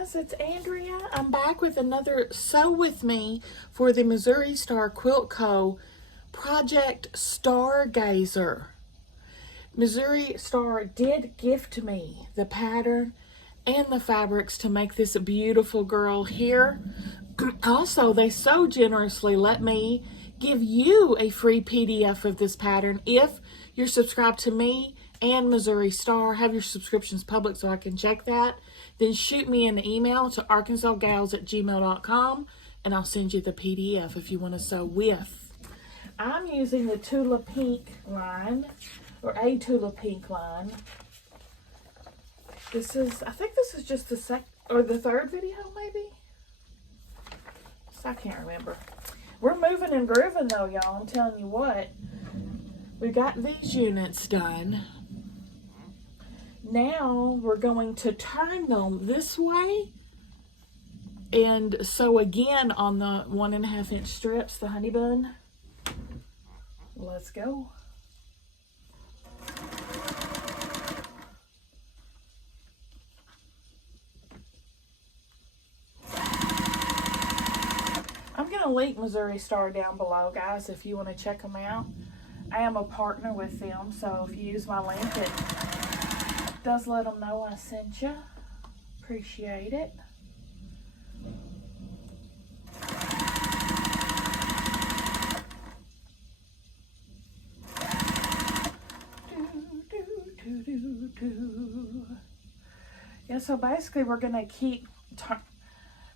guys, it's Andrea. I'm back with another Sew With Me for the Missouri Star Quilt Co. Project Stargazer. Missouri Star did gift me the pattern and the fabrics to make this beautiful girl here. Also, they so generously let me give you a free PDF of this pattern if you're subscribed to me and Missouri Star. Have your subscriptions public so I can check that. Then shoot me an email to arkansasgals@gmail.com and I'll send you the PDF if you want to sew with. I'm using the Tula Pink line, or a Tula Pink line. This is, I think this is just the third video maybe? So I can't remember. We're moving and grooving though, y'all. I'm telling you what. We got these units done. Now we're going to turn them this way and sew again on the 1.5 inch strips, the honey bun. Let's go. I'm going to link Missouri Star down below, guys, if you want to check them out. I am a partner with them, so if you use my link, it does let them know I sent you. Appreciate it. Yeah, so basically we're going to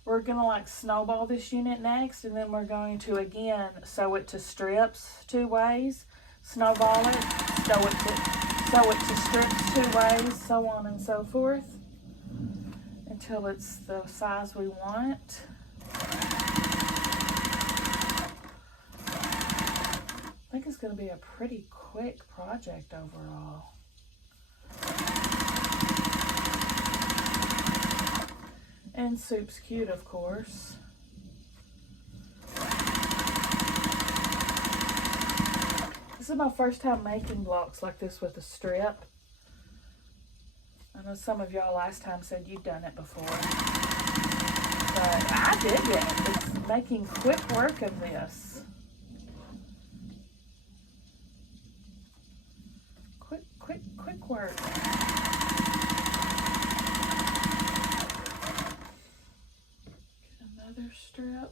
we're going to like snowball this unit next, and then we're going to again sew it to strips 2 ways, snowball it, sew it to strips 2 ways, so on and so forth until it's the size we want. I think it's going to be a pretty quick project overall. And Soup's cute, of course. This is my first time making blocks like this with a strip. I know some of y'all last time said you'd done it before. But I dig it. It's making quick work of this. Quick work. Another strip.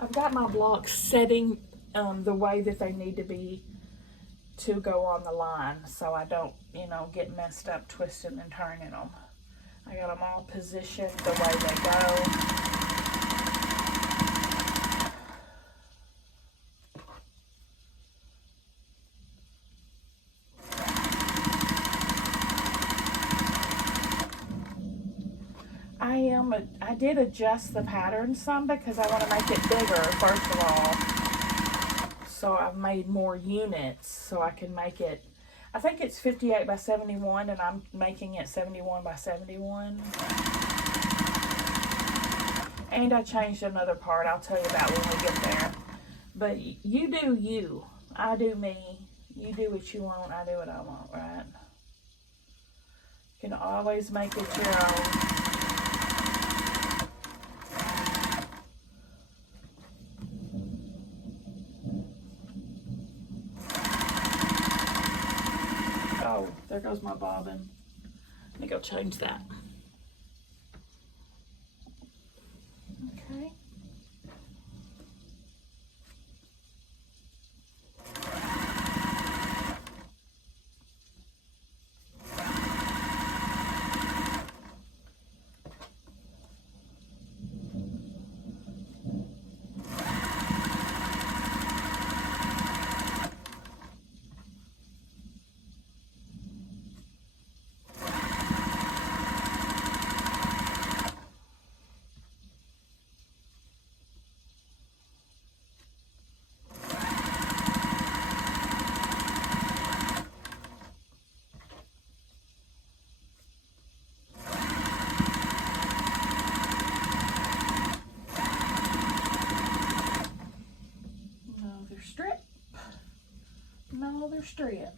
I've got my blocks setting the way that they need to be to go on the line, so I don't, get messed up twisting and turning them. I got them all positioned the way they go. I did adjust the pattern some because I want to make it bigger, first of all. So I've made more units so I can make it, I think it's 58 by 71 and I'm making it 71 by 71. And I changed another part I'll tell you about when we get there. But you do you, I do me. You do what you want, I do what I want, right? You can always make it your own. Oh, there goes my bobbin. Let me go change that. Okay. another strip.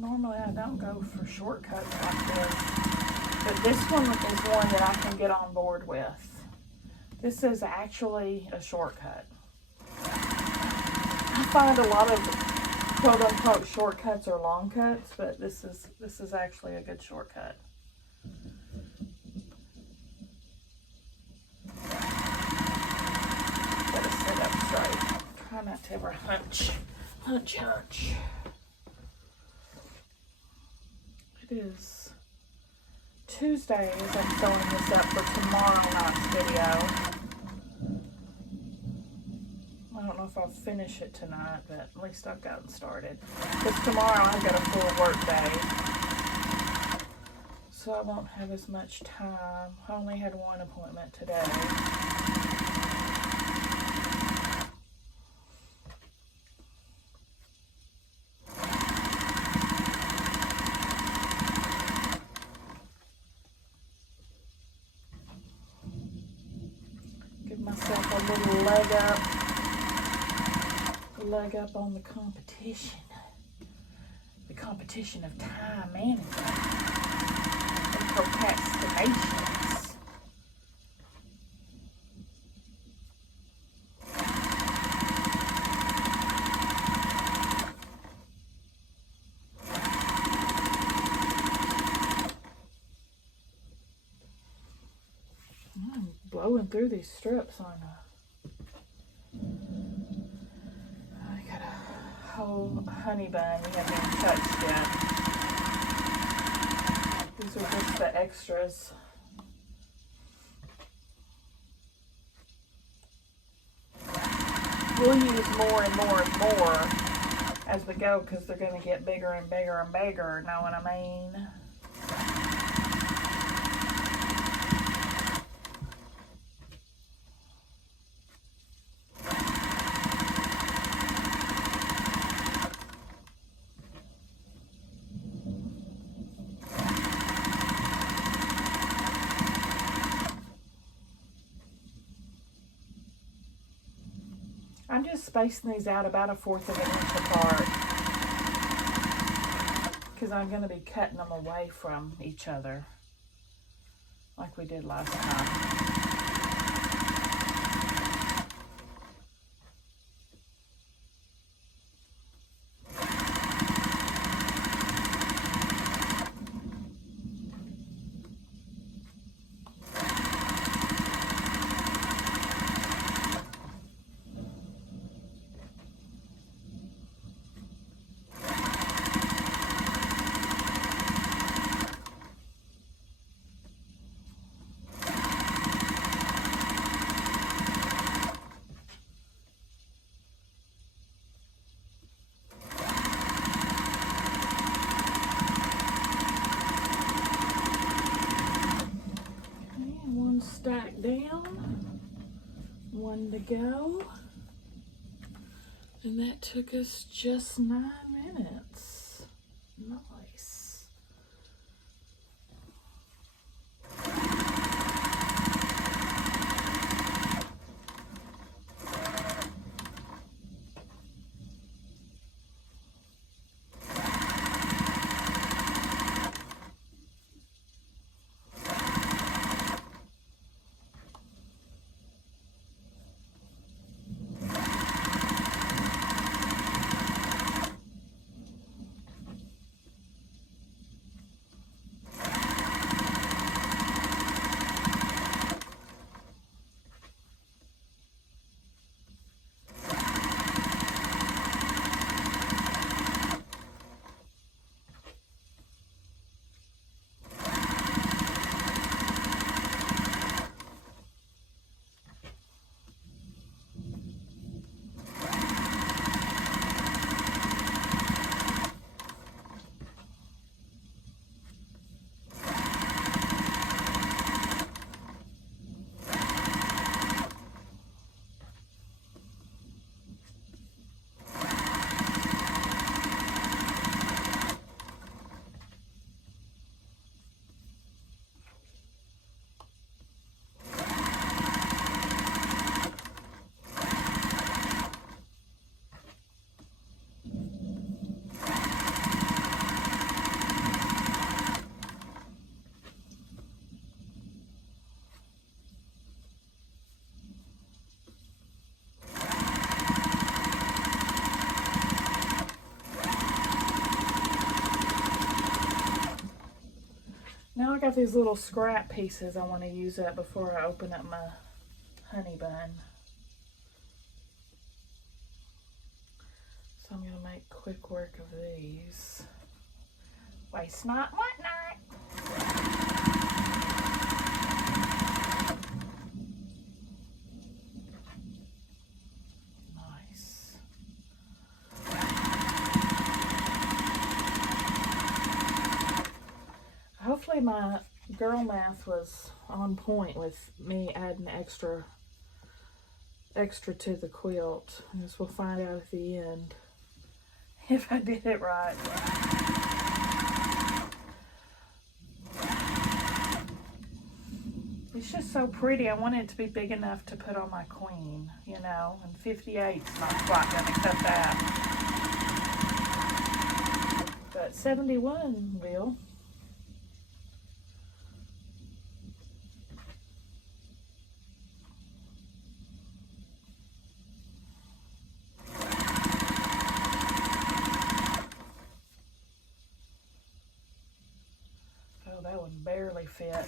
Normally I don't go for shortcuts like this, but this one is one that I can get on board with. This is actually a shortcut. I find a lot of quote unquote shortcuts are long cuts, but this is actually a good shortcut. Gotta sit up straight. Try not to ever hunch. It is Tuesday as I'm sewing this up for tomorrow night's video. I don't know if I'll finish it tonight, but at least I've gotten started. Because tomorrow I've got a full work day, so I won't have as much time. I only had one appointment today. Myself a little leg up on the competition of time management and procrastinations. I'm blowing through these strips on I got a whole honey bun we haven't even touched yet. These are just the extras. We'll use more and more and more as we go because they're going to get bigger and bigger and bigger, know what I mean? I'm just spacing these out about 1/4 of an inch apart because I'm going to be cutting them away from each other like we did last time. Stack down, one to go, and that took us just 9 minutes. Nice. I got these little scrap pieces I want to use up before I open up my honey bun. So I'm going to make quick work of these. Waste not, want not. Nice. Hopefully my girl math was on point with me adding extra to the quilt. I guess we'll find out at the end if I did it right. It's just so pretty. I want it to be big enough to put on my queen, you know, and 58's not quite going to cut that. But 71 will. Oh, that one barely fit.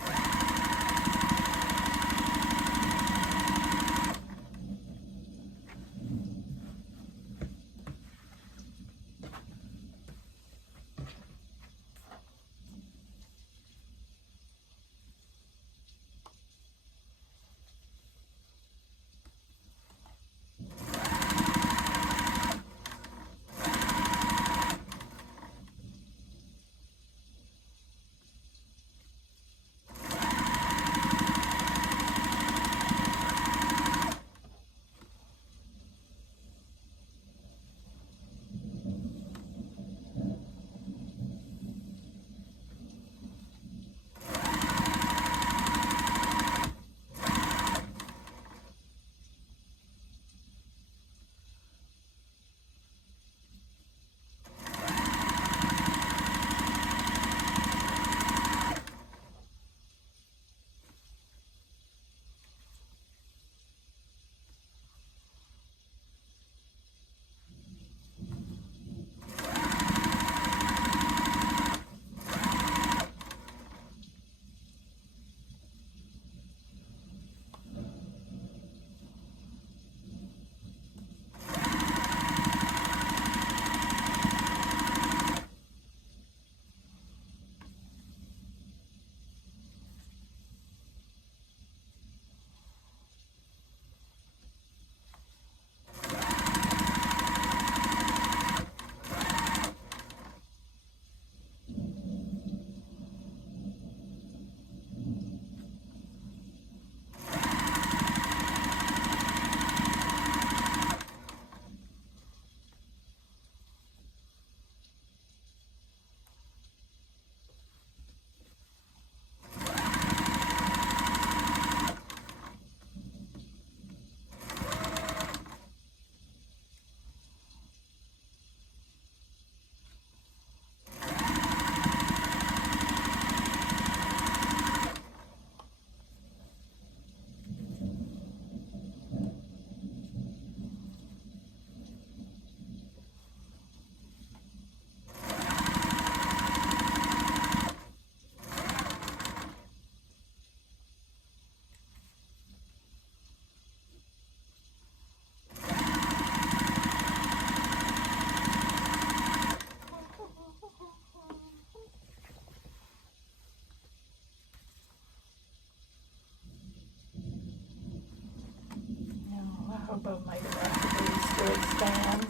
hope I've made enough of these to expand.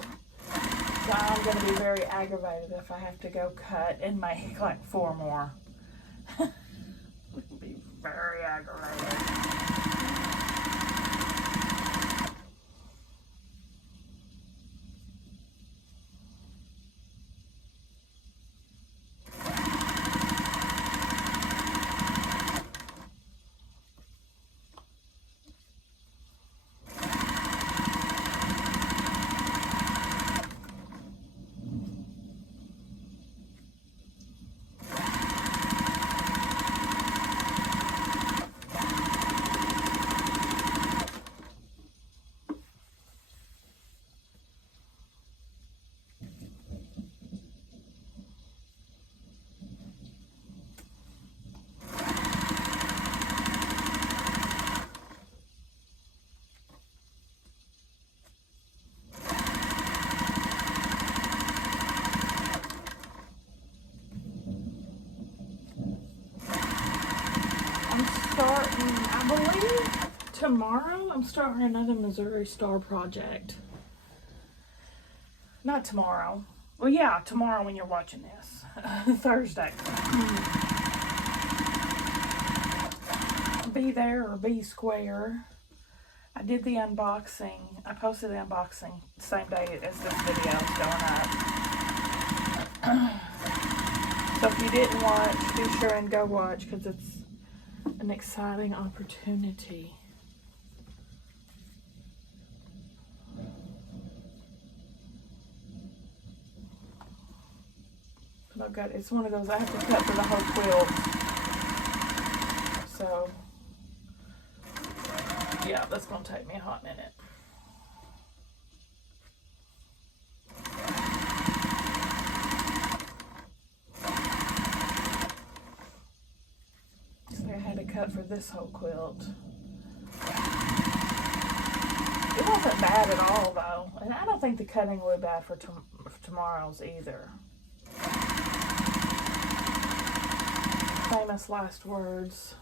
So I'm going to be very aggravated if I have to go cut and make like 4 more. Be very aggravated. tomorrow I'm starting another Missouri Star project. Not tomorrow. Well, yeah, tomorrow when you're watching this. Thursday. Be there or be square. I did the unboxing. I posted the unboxing the same day as this video is going up. So if you didn't watch, be sure and go watch because it's an exciting opportunity. But I've got, it's one of those I have to cut for the whole quilt. So, yeah, that's going to take me a hot minute. So I had to cut for this whole quilt. It wasn't bad at all, though. And I don't think the cutting will be bad for tomorrow's either. Famous last words.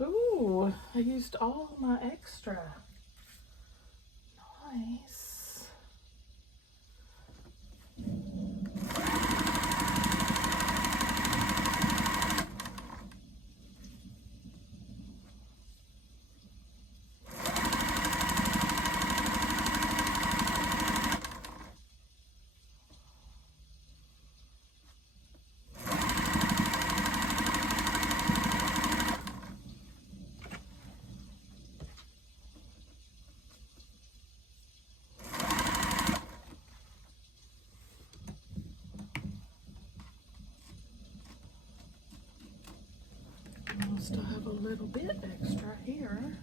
Ooh, I used all my extra. Nice. I'll still have a little bit extra here.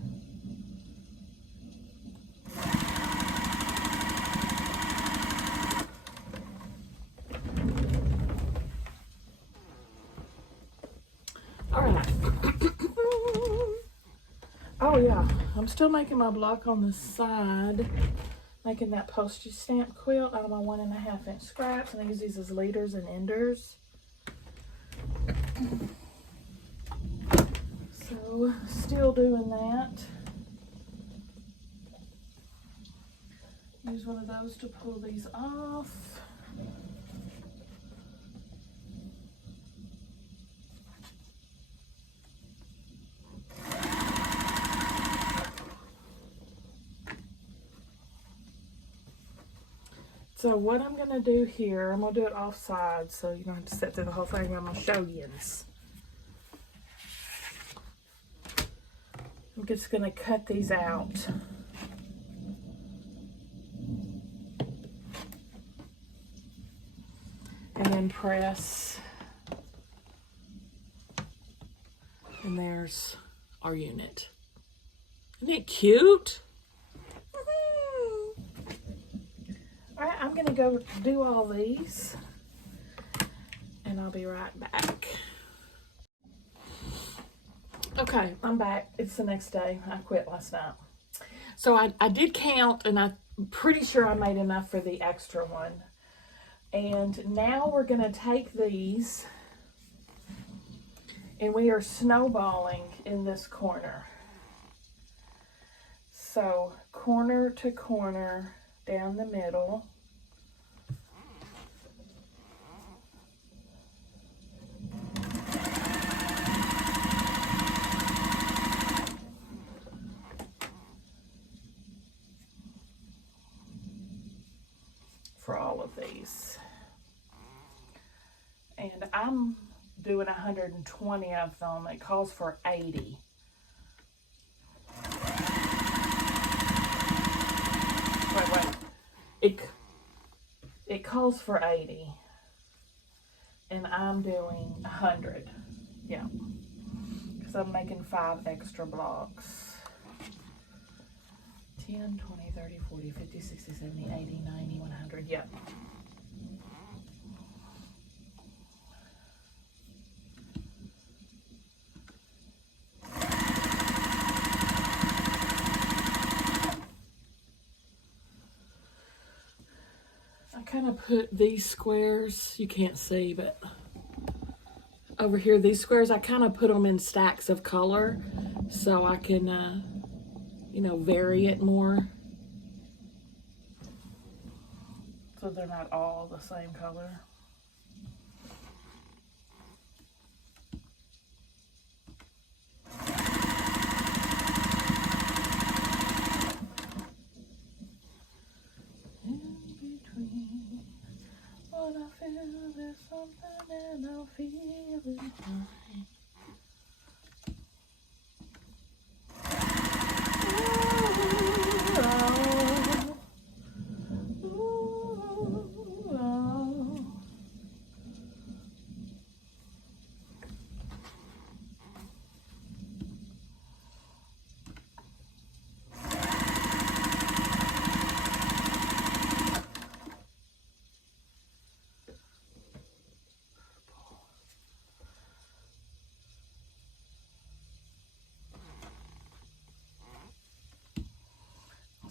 All right. Oh yeah, I'm still making my block on the side, making that postage stamp quilt out of my 1.5 inch scraps, and I use these as leaders and enders. So, still doing that. Use one of those to pull these off. So what I'm going to do here, I'm going to do it off sides so you don't have to sit through the whole thing. I'm going to show you. I'm just going to cut these out. And then press. And there's our unit. Isn't it cute? Alright, I'm going to go do all these. And I'll be right back. Okay, I'm back. It's the next day. I quit last night. So I did count, and I'm pretty sure I made enough for the extra one. And now we're going to take these, and we are snowballing in this corner. So corner to corner down the middle. For all of these. And I'm doing 120 of them. It calls for 80. Wait. It calls for 80. And I'm doing 100. Yeah. Because I'm making 5 extra blocks. 10, 20, 30, 40, 50, 60, 70, 80, 90, 100. Yep. I kind of put these squares, you can't see, but over here, these squares, I kind of put them in stacks of color so I can, you know, vary it more. So they're not all the same color. What I feel, there's something and I'll feel it fine.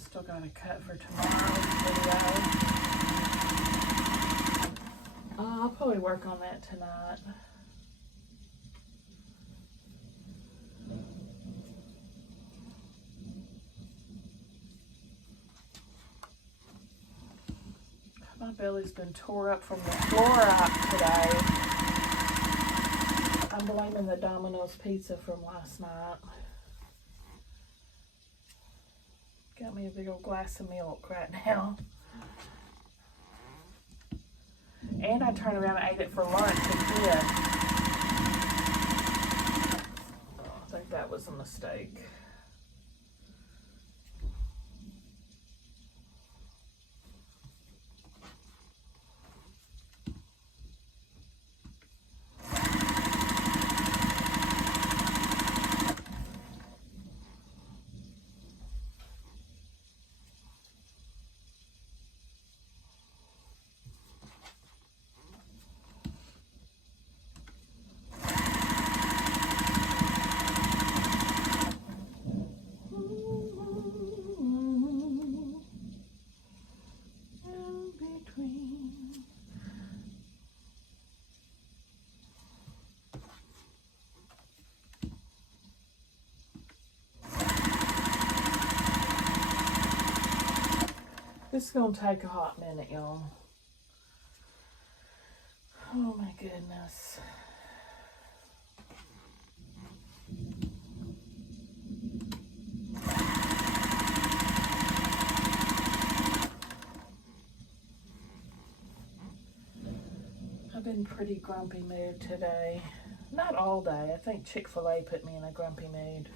Still got a cut for tomorrow's video. I'll probably work on that tonight. My belly's been tore up from the floor up today. I'm blaming the Domino's pizza from last night. Got me a big old glass of milk right now. And I turned around and ate it for lunch again. Oh, I think that was a mistake. This is going to take a hot minute, y'all. Oh my goodness. I've been pretty grumpy mood today. Not all day. I think Chick-fil-A put me in a grumpy mood.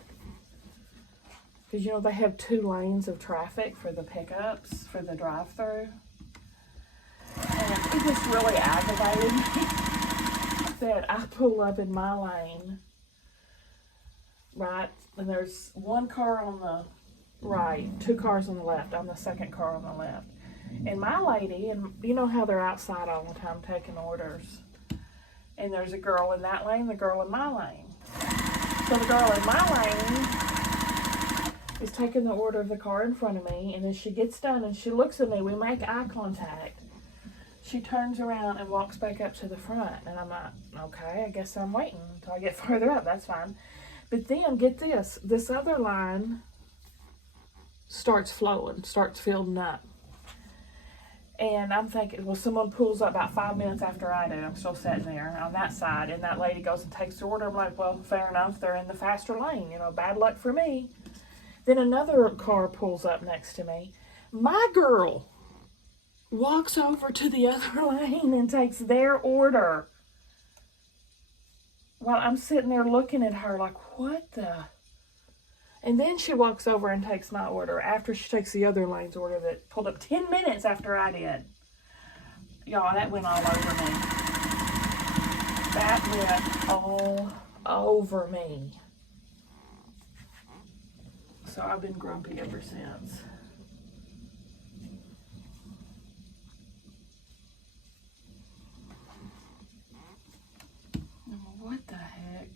Because, you know, they have 2 lanes of traffic for the pickups, for the drive-thru. And it just really aggravated me that I pull up in my lane, right? And there's 1 car on the right, 2 cars on the left. I'm the second car on the left. And my lady, and you know how they're outside all the time taking orders. And there's a girl in that lane, the girl in my lane. So the girl in my lane is taking the order of the car in front of me, and as she gets done and she looks at me, we make eye contact. She turns around and walks back up to the front, and I'm like, okay, I guess I'm waiting until I get further up, that's fine. But then, get this other line starts flowing, starts filling up. And I'm thinking, well, someone pulls up about 5 minutes after I do. I'm still sitting there on that side, and that lady goes and takes the order. I'm like, well, fair enough. They're in the faster lane. You know, bad luck for me. Then another car pulls up next to me. My girl walks over to the other lane and takes their order. While I'm sitting there looking at her like, what the? And then she walks over and takes my order after she takes the other lane's order that pulled up 10 minutes after I did. Y'all, that went all over me. That went all over me. So I've been grumpy ever since. What the heck?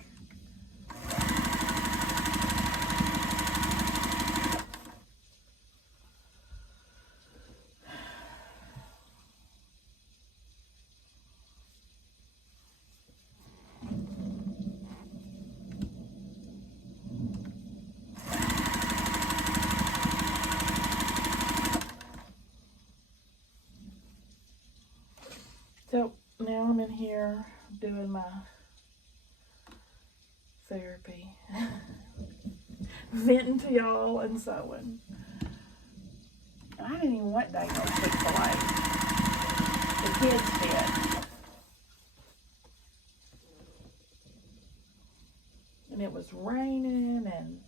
So now I'm in here doing my therapy, venting to y'all and sewing. I didn't even want dang old Chick-fil-A. The kids did. And it was raining and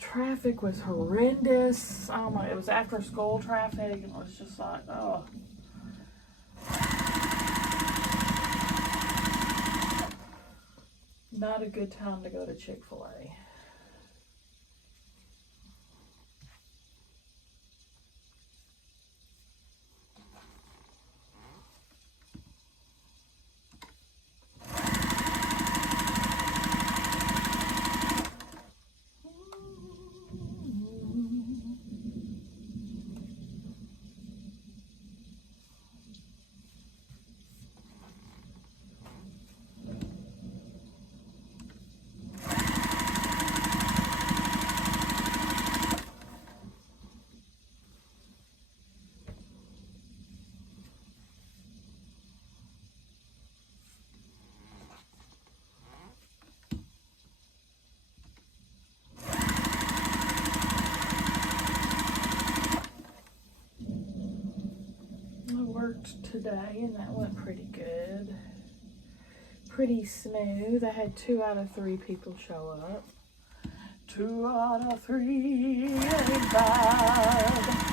traffic was horrendous. Oh my, it was after school traffic and it was just like, oh. Not a good time to go to Chick-fil-A. Today, and that went pretty good, pretty smooth. I had 2 out of 3 people show up. 2 out of 3 ain't bad.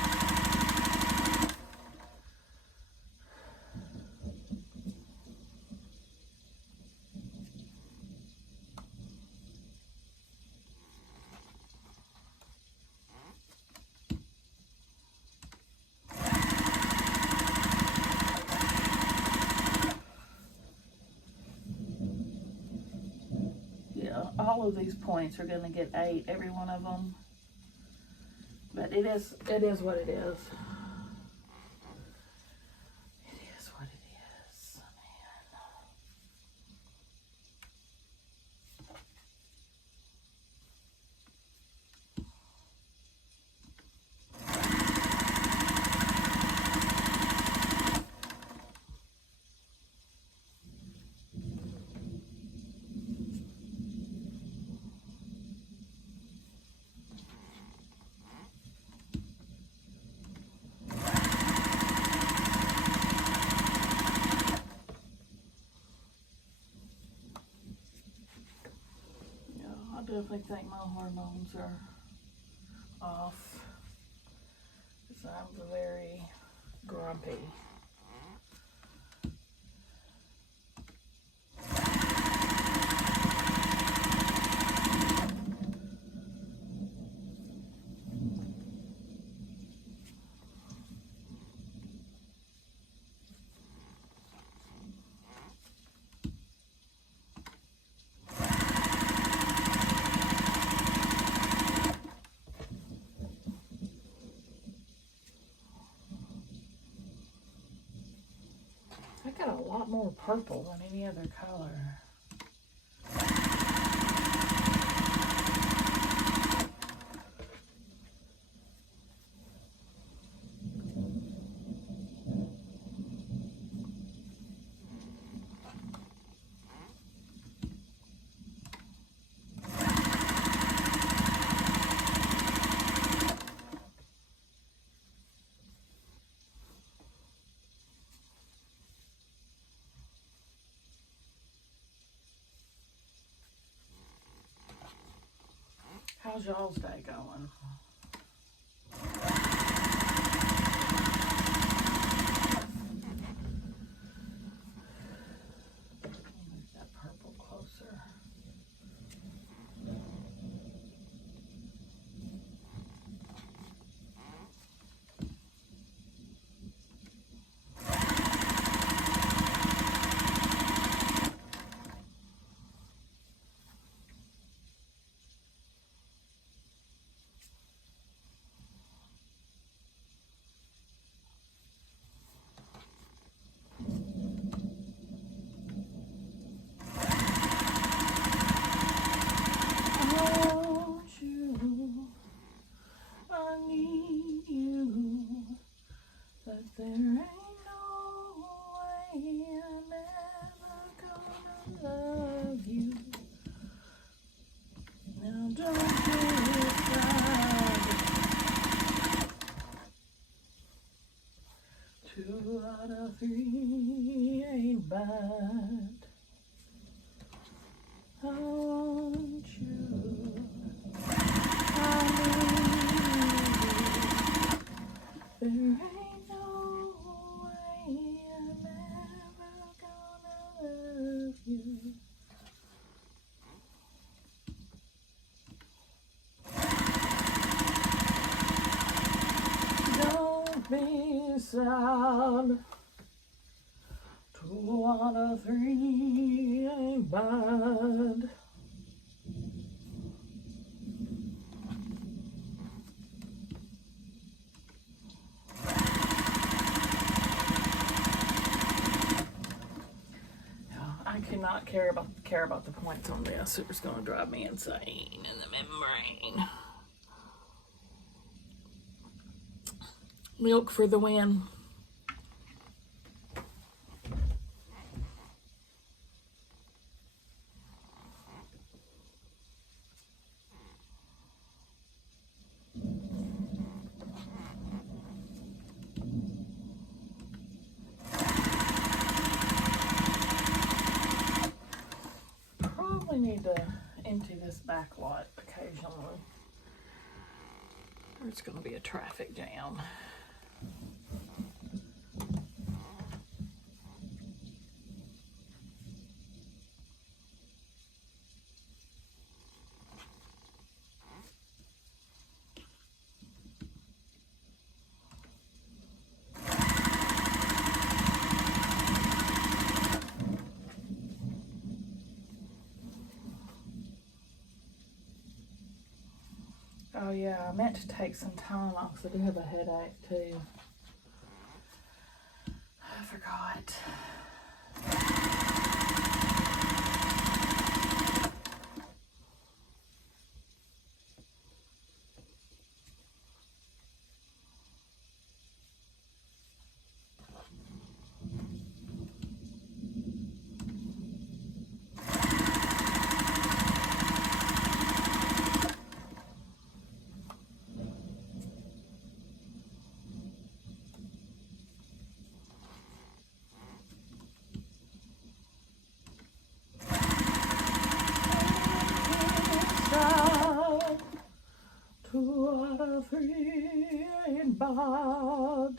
All of these points are going to get 8, every one of them. But it is what it is. It is what it is, man. I definitely think my hormones are off because I'm very grumpy. I got a lot more purple than any other color. How's y'all's day going? Move that purple closer. There ain't no way I'm ever gonna love you. Now don't get excited. 2 out of 3 ain't bad. I want you. I need you. There ain't be sad. 2 out of 3 ain't bad. I cannot care about the points on this. It was going to drive me insane in the membrane. Milk for the win. Probably need to empty this back lot occasionally, or it's going to be a traffic jam. Oh yeah, I meant to take some time off because I do have a headache too. I forgot. Three ain't bad. I'm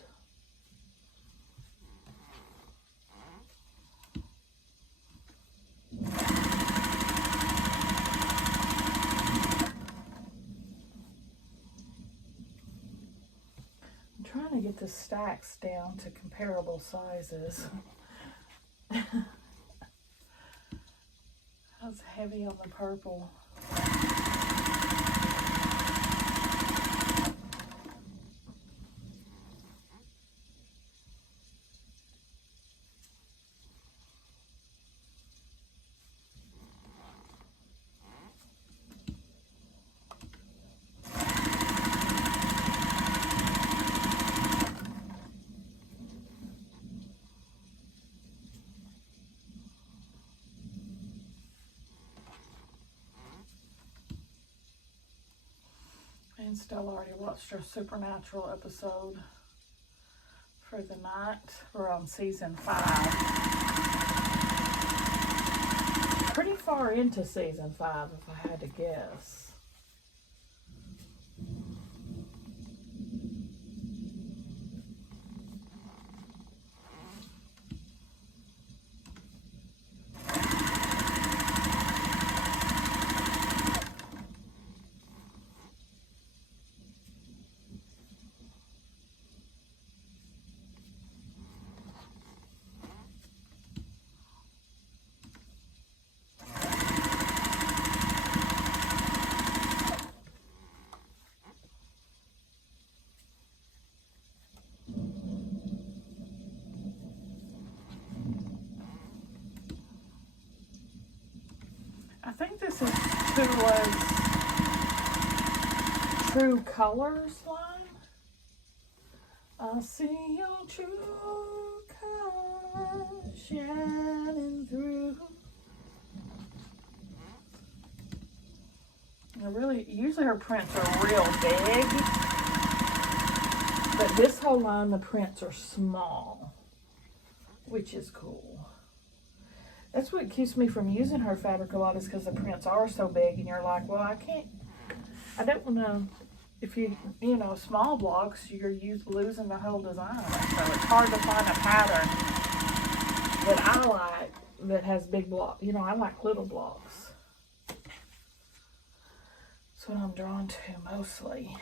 trying to get the stacks down to comparable sizes. I was heavy on the purple. And Stella already watched our Supernatural episode for the night. We're on season 5. Pretty far into season 5, if I had to guess. this is Tula's True Colors line. I see your true colors shining through. Usually her prints are real big, but this whole line, the prints are small, which is cool. That's what keeps me from using her fabric a lot, is because the prints are so big, and you're like, well, I don't want to, if you know, small blocks, you're losing the whole design. So it's hard to find a pattern that I like that has big blocks. You know, I like little blocks. That's what I'm drawn to mostly.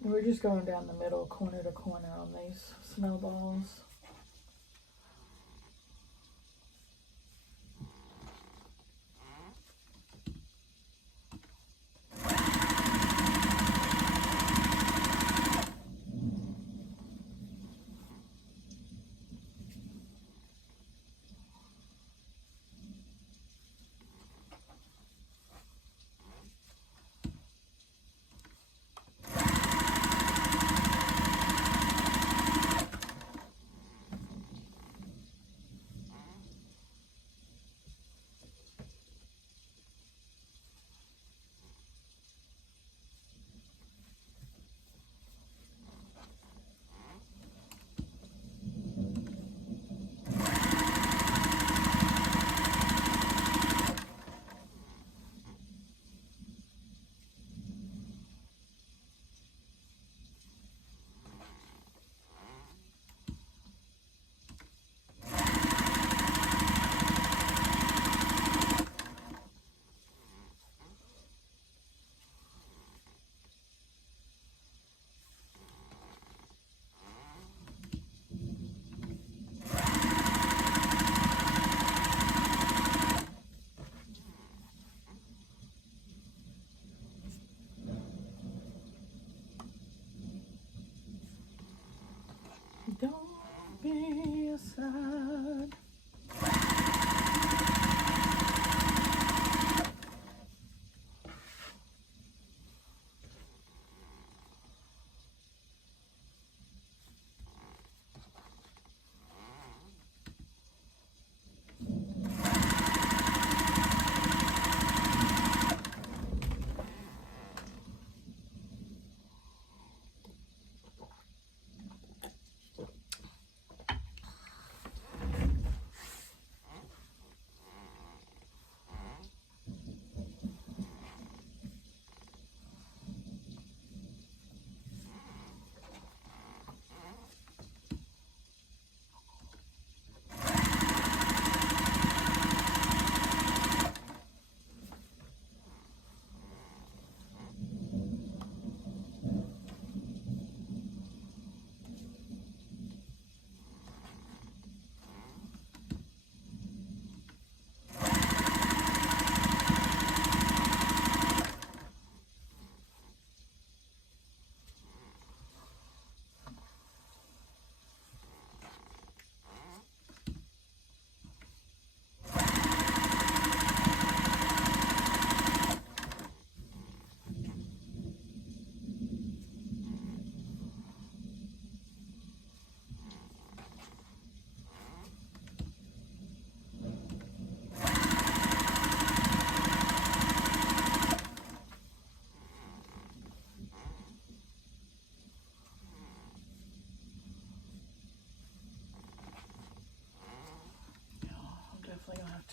We're just going down the middle, corner to corner on these snowballs. Don't be sad.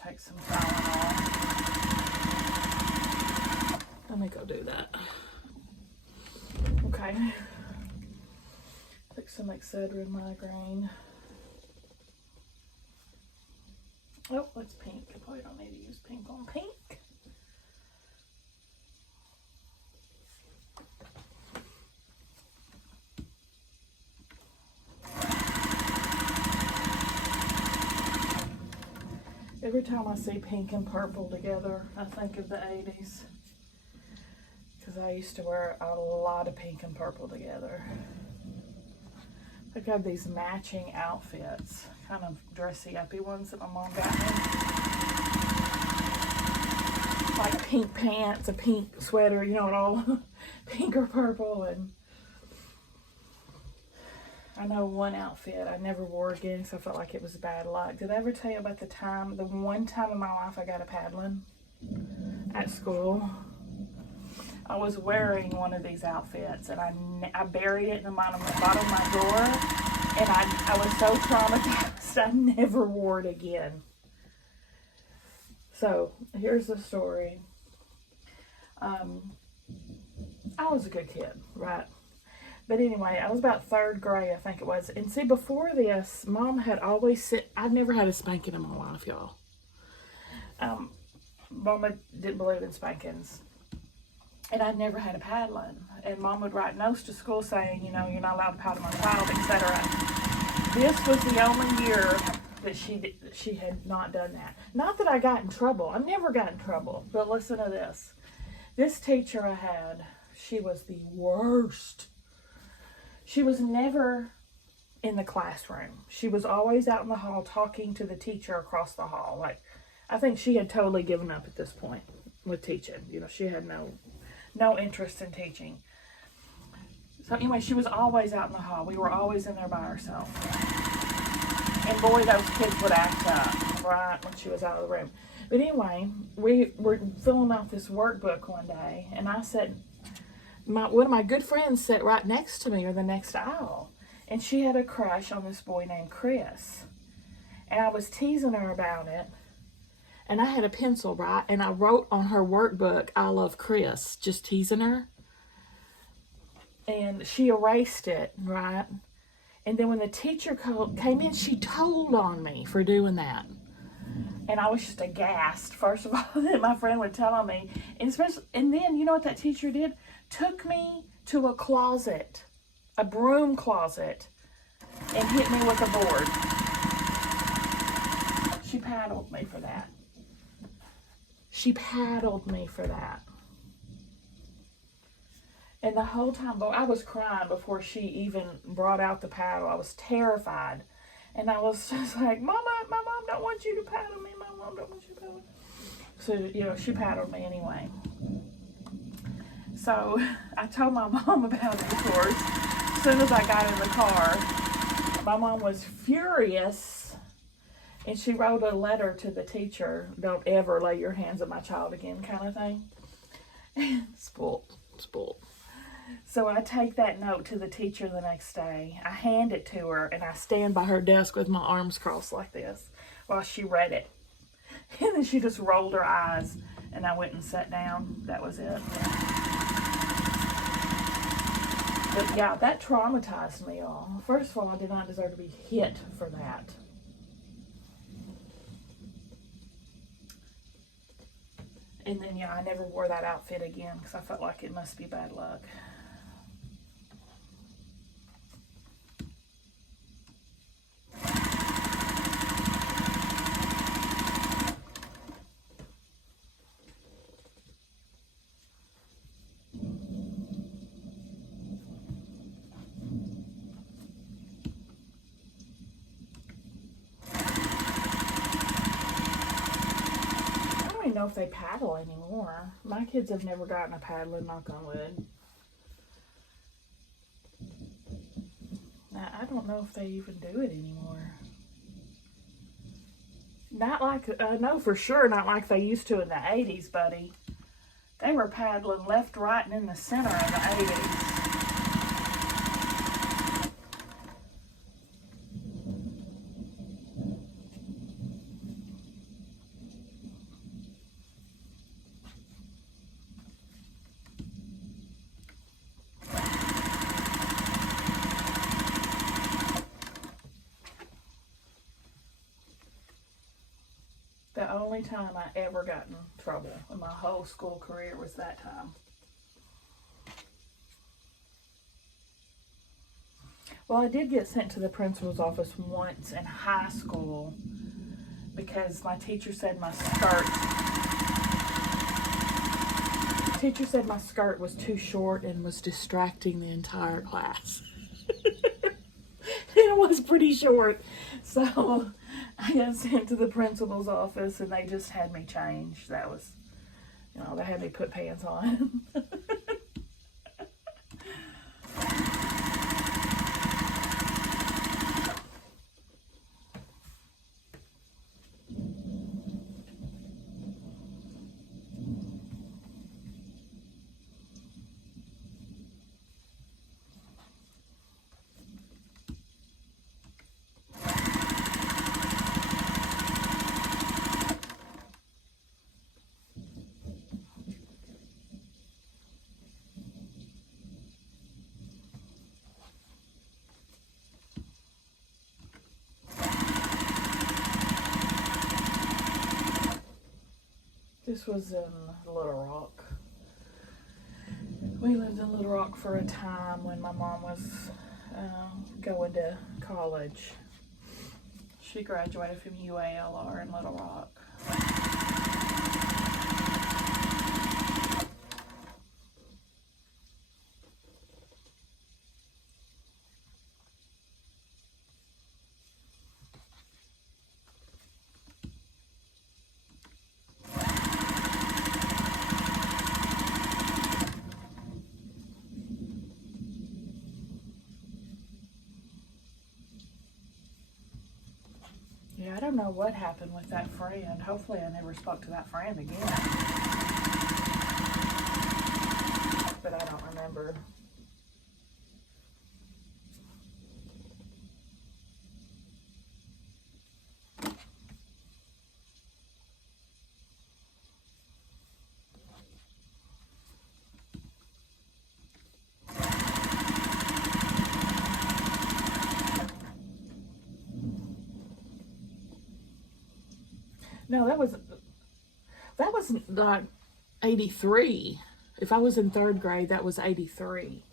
Take some Tylenol. Let me go do that. Okay. Take some Excedrin migraine. Oh, that's pink. I probably don't need to use pink on pink. Every time I see pink and purple together, I think of the 80s. Because I used to wear a lot of pink and purple together. I got these matching outfits, kind of dressy-uppy ones that my mom got me. Like pink pants, a pink sweater, you know, it all pink or purple. And I know one outfit I never wore again because I felt like it was bad luck. Did I ever tell you about the one time in my life I got a paddling at school? I was wearing one of these outfits and I buried it in the bottom of my drawer, and I was so traumatized I never wore it again. So here's the story. I was a good kid, right? But anyway, I was about 3rd grade, I think it was. And see, before this, Mom had always I'd never had a spanking in my life, y'all. Mama didn't believe in spankings. And I never had a paddling. And Mom would write notes to school saying, you know, you're not allowed to paddle my child, etc. This was the only year that she had not done that. Not that I got in trouble. I never got in trouble. But listen to this. This teacher I had, she was the worst. She was never in the classroom. She was always out in the hall talking to the teacher across the hall. Like, I think she had totally given up at this point with teaching. You know, she had no interest in teaching. So anyway, she was always out in the hall. We were always in there by ourselves. And boy, those kids would act up, right, when she was out of the room. But anyway, we were filling out this workbook one day, and I said, one of my good friends sat right next to me, or the next aisle, and she had a crush on this boy named Chris. And I was teasing her about it, and I had a pencil, right, and I wrote on her workbook, I love Chris, just teasing her. And she erased it, right? And then when the teacher came in, she told on me for doing that. And I was just aghast, first of all, that my friend would tell on me. And then, you know what that teacher did? Took me to a closet, a broom closet, and hit me with a board. She paddled me for that. She paddled me for that. And the whole time, I was crying before she even brought out the paddle. I was terrified. And I was just like, Mama, my mom don't want you to paddle me. My mom don't want you to paddle me. So, you know, she paddled me anyway. So I told my mom about it, of course. As soon as I got in the car, my mom was furious. And she wrote a letter to the teacher, don't ever lay your hands on my child again, kind of thing. Spoiled. So I take that note to the teacher the next day. I hand it to her, and I stand by her desk with my arms crossed like this while she read it. And then she just rolled her eyes, and I went and sat down. That was it. But yeah, that traumatized me, y'all. First of all, I did not deserve to be hit for that. And then, yeah, I never wore that outfit again because I felt like it must be bad luck. I don't know if they paddle anymore. My kids have never gotten a paddling, knock on wood. Now, I don't know if they even do it anymore. Not like, I know for sure, not like they used to in the 80s, buddy. They were paddling left, right, and in the center of the 80s. The only time I ever got in trouble in my whole school career was that time. Well, I did get sent to the principal's office once in high school because my teacher said my skirt was too short and was distracting the entire class. It was pretty short. So I got sent to the principal's office and they just had me change. That was, they had me put pants on. This was in Little Rock. We lived in Little Rock for a time when my mom was going to college. She graduated from UALR in Little Rock. Yeah, I don't know what happened with that friend. Hopefully I never spoke to that friend again. But I don't remember. No, that was not 83. If I was in 3rd grade, that was 83.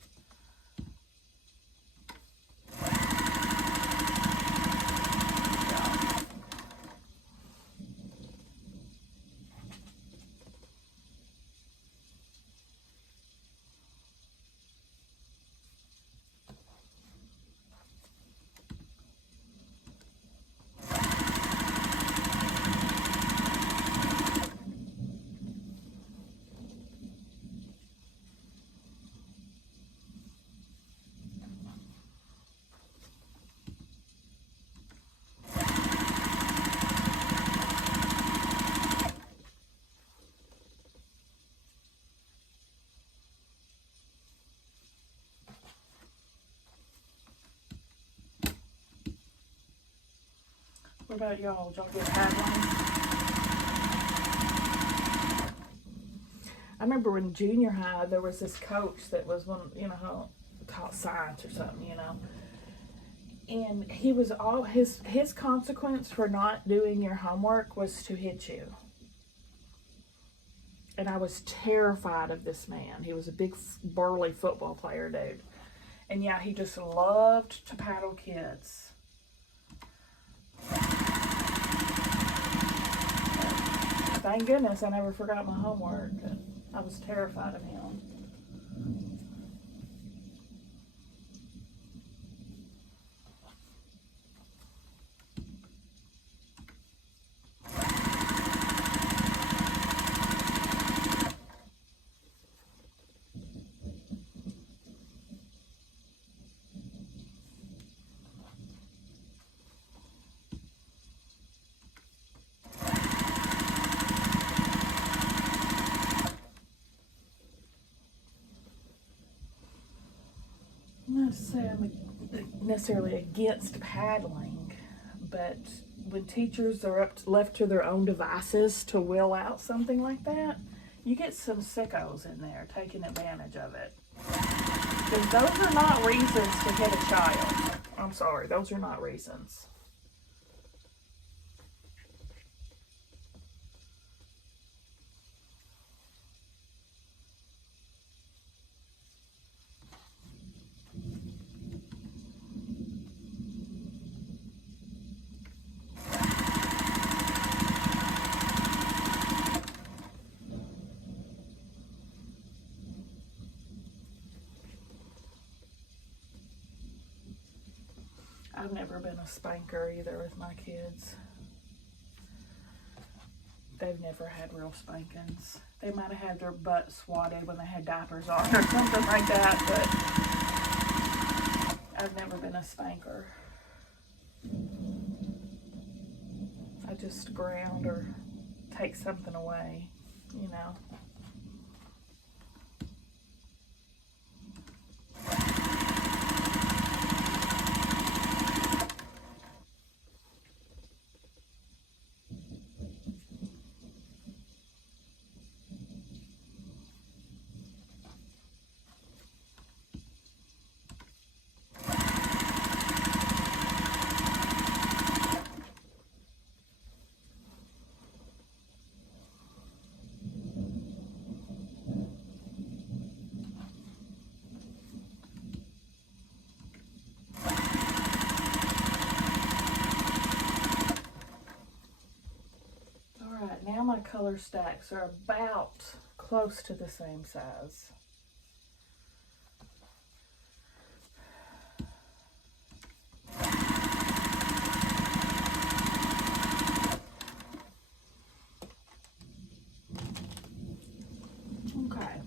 What about y'all? Did y'all get paddling? I remember in junior high, there was this coach that was taught science or something, And he was his consequence for not doing your homework was to hit you. And I was terrified of this man. He was a big, burly football player, dude. And yeah, he just loved to paddle kids. Thank goodness I never forgot my homework. I was terrified of him. I'm not to say I'm necessarily against paddling, but when teachers are left to their own devices to will out something like that, you get some sickos in there taking advantage of it. Because those are not reasons to hit a child. I'm sorry, those are not reasons. I've never been a spanker either with my kids. They've never had real spankings. They might have had their butt swatted when they had diapers on or something like that, but I've never been a spanker. I just ground or take something away, you know. Now my color stacks are about close to the same size. Okay.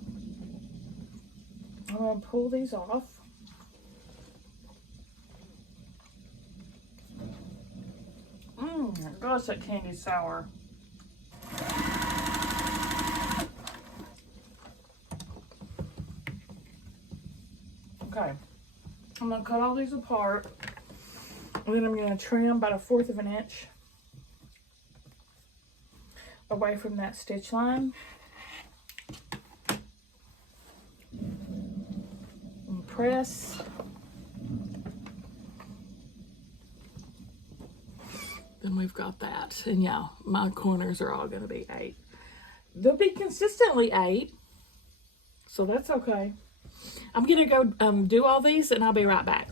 I'm going to pull these off. Gosh, that candy's sour. Okay, I'm going to cut all these apart, and then I'm going to trim about 1/4 of an inch away from that stitch line. And press. Then we've got that, and yeah, my corners are all going to be 8. They'll be consistently 8, so that's okay. I'm going to go do all these, and I'll be right back.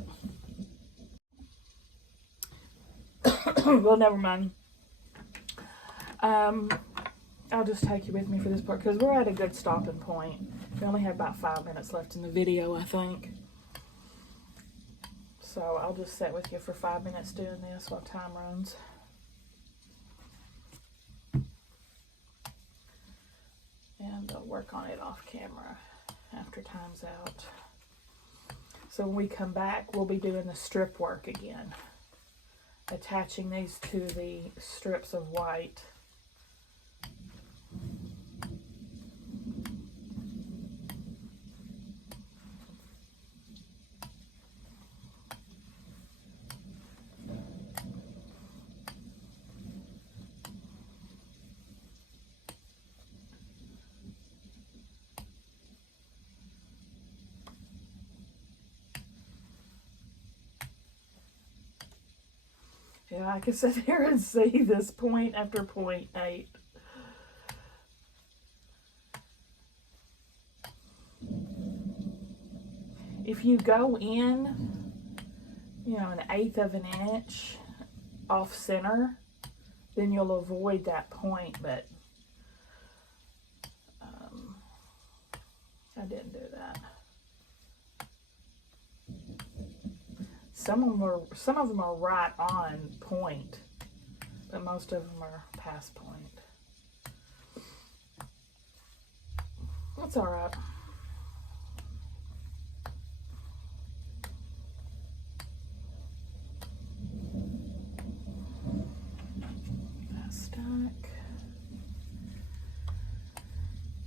Well, never mind. I'll just take you with me for this part, because we're at a good stopping point. We only have about 5 minutes left in the video, I think. So I'll just sit with you for 5 minutes doing this while time runs. And I'll work on it off camera after time's out. So when we come back, we'll be doing the strip work again. Attaching these to the strips of white. Yeah, I can sit here and see this point after point 8. If you go in, you know, 1/8 of an inch off center, then you'll avoid that point, but I didn't do that. Some of them are right on point, but most of them are past point. That's all right. That stack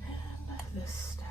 and this stack.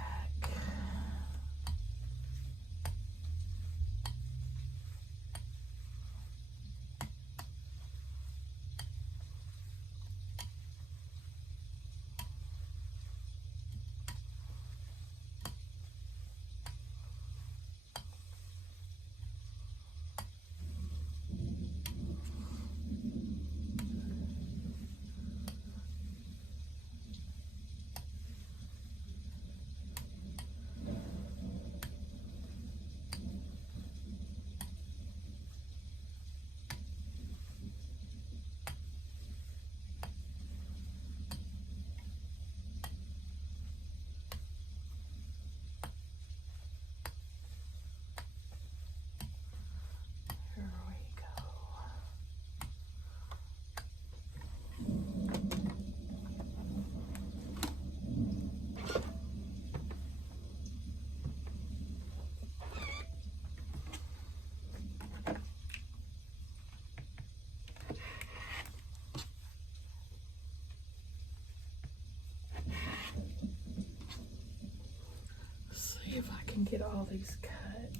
can get all these cut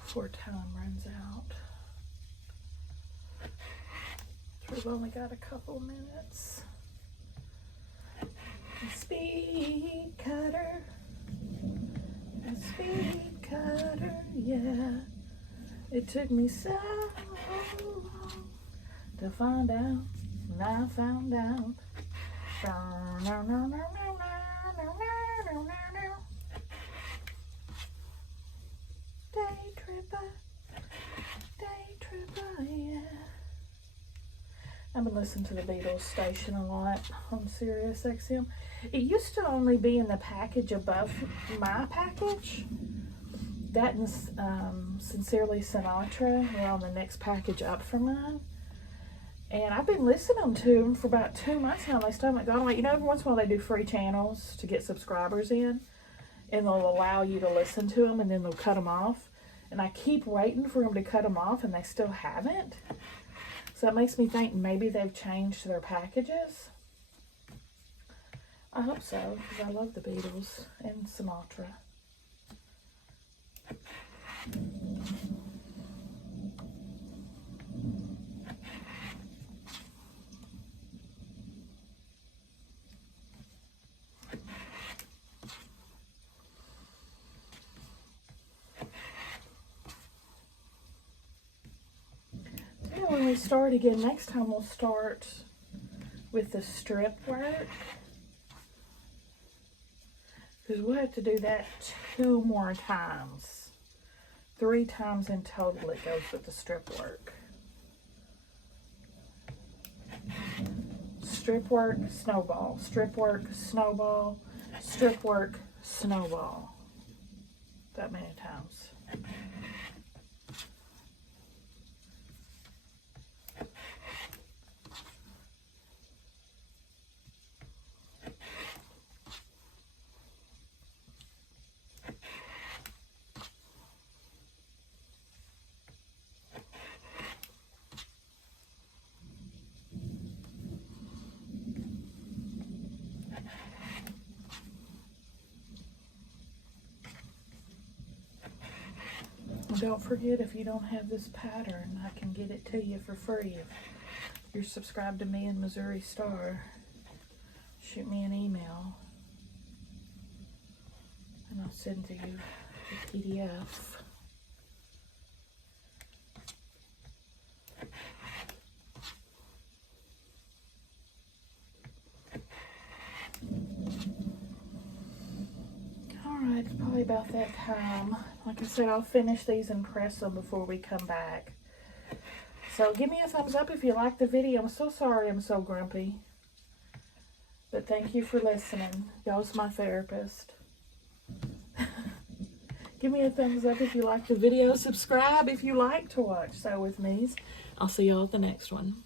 before time runs out. We've only got a couple minutes. A speed cutter, yeah. It took me so long to find out, and I found out. Day tripper, yeah. I've been listening to the Beatles station a lot on Sirius XM. It used to only be in the package above my package. That and Sincerely Sinatra were on the next package up from mine. And I've been listening to them for about 2 months now. They still haven't gone away. You know, every once in a while they do free channels to get subscribers in. And they'll allow you to listen to them and then they'll cut them off. And I keep waiting for them to cut them off and they still haven't. So it makes me think maybe they've changed their packages. I hope so, because I love the Beatles and Sinatra. When we start again, next time we'll start with the strip work, because we'll have to do that 2 more times. 3 times in total it goes with the strip work. Strip work, snowball, strip work, snowball, strip work, snowball. That many times. Don't forget, if you don't have this pattern, I can get it to you for free. If you're subscribed to me in Missouri Star, shoot me an email and I'll send to you the PDF. Alright, it's probably about that time. Like I said, I'll finish these and press them before we come back. So give me a thumbs up if you like the video. I'm so sorry I'm so grumpy. But thank you for listening. Y'all's my therapist. Give me a thumbs up if you like the video. Subscribe if you like to watch Sew With Me's. I'll see y'all at the next one.